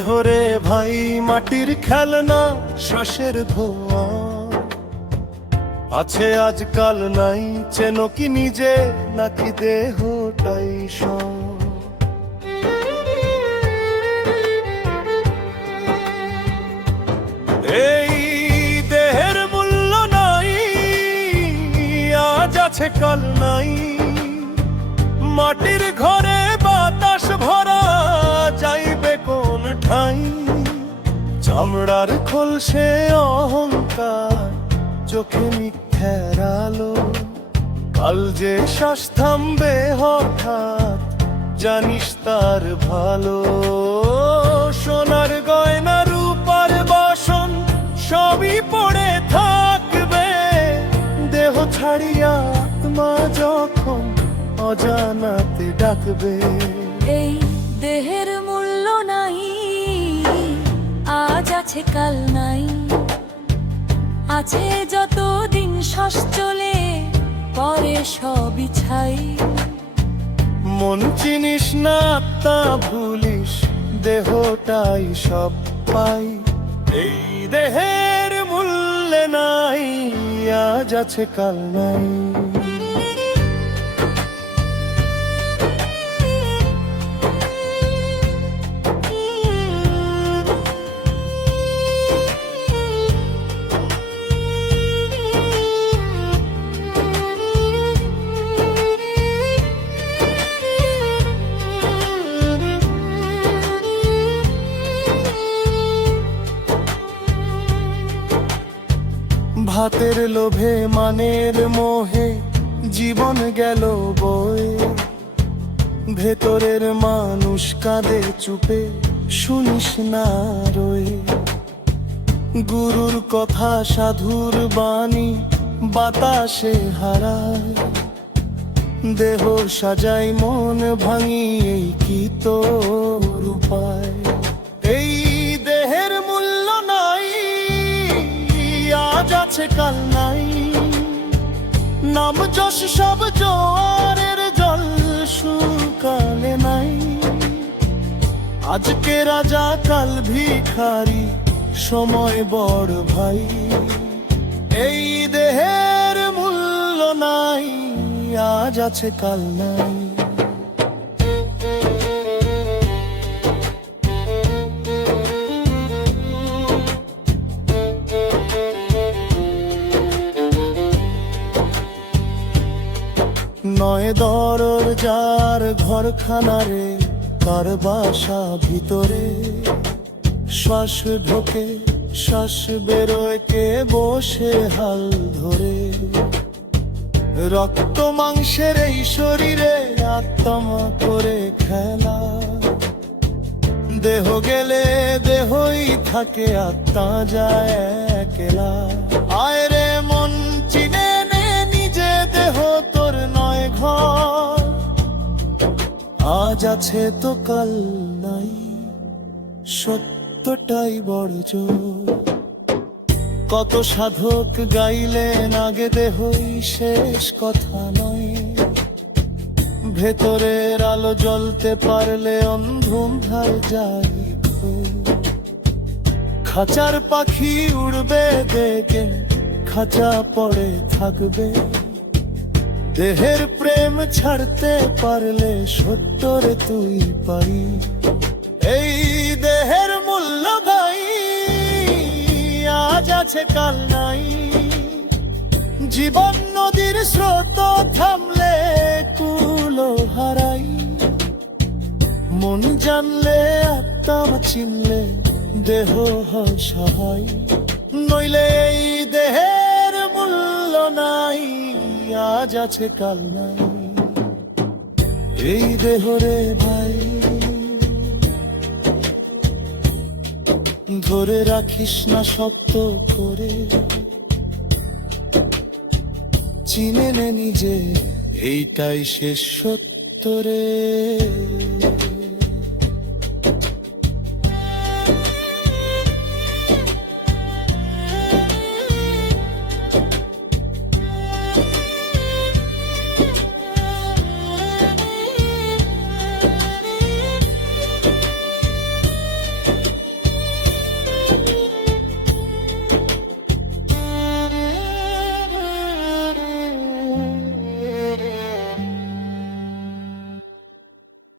দেহরে ভাই মাটির খেলনা, শ্বাসের ধোঁয়া আছে আজকাল নাই, চেনো কি নিজে নাকি দেহটাই সব? এই দেহের মূল্য নাই, আজ আছে কাল নাই, মাটির ঘরে বাতাস ভরা যাইবে কোন ঠাই? চামড়ার খোলসে অহংকার, চোখে মিথ্যার আলো, কাল যে শ্বাস থামবে হঠাৎ জানিস তার ভালো। সোনার গয়না রূপার বাসন সবই পড়ে থাকবে, দেহ ছাড়িয়া আত্মা যখন অজানাতে ডাকবে। এই দেহের মূল্য নাই, আজ আছে কাল নাই, আছে যতদিন শ্বাস চলে পরে সবই ছাই। মন চিনিস না আত্মা ভুলিস, দেহটাই সব পাই। এই দেহের মূল্য নাই, আজ আছে কাল নাই। ভাতের লোভে মানের মোহে জীবন গেল বয়ে, ভেতরের মানুষ কাঁদে চুপে শুনিস না রয়ে। গুরুর কথা সাধুর বাণী বাতাসে হারায়, দেহ সাজাই মন ভাঙি, এই কি তোর উপায়? এই দেহের মূল্য নাই, আজ আছে কাল নাই, নাম যশ সব জোয়ারের জল শুকালে নাই। আজকে রাজা কাল ভিখারি, সময় বড় ভাই। এই দেহের মূল্য নাই, আজ আছে কাল নাই। নয় দরর যার ঘরখানা রে, তার বাসা ভিতরে, শ্বাস ঢোকে শ্বাস বেরোয়, কে বসে হাল ধরে। রক্ত মাংসের এই শরীরে আত্মা করে খেলা, দেহ গেলে দেহই থাকে, আত্মা যায় একলা। আয় রে মন চিনে নে নিজে, দেহ তোর নয় ঘর, আজ আছে তো কাল নাই, সত্যটাই বড় জোর। কত সাধক গাইলেন আগে, দেহই শেষ কথা নয়, ভেতরের আলো জ্বলতে পারলে অন্ধকার যায়। খাঁচার পাখি উড়বে দেখে, খাঁচা পড়ে থাকবে, দেহের প্রেম ছাড়তে পারলে সত্যরে তুই পাই। এই দেহের মূল্য ভাই, আজ আছে কাল নাই, জীবন নদীর স্রোত থামলে কুলো হারাই। মন জানলে আত্মা চিনলে, দেহ হয় সহায়, নইলে এই দেহের মূল্য নাই, আজ আছে কাল নাই। এই দেহরে ভাই, ধরে রাখিস না শক্ত করে, চিনে নে নিজে, এইটাই শেষ সত্য রে।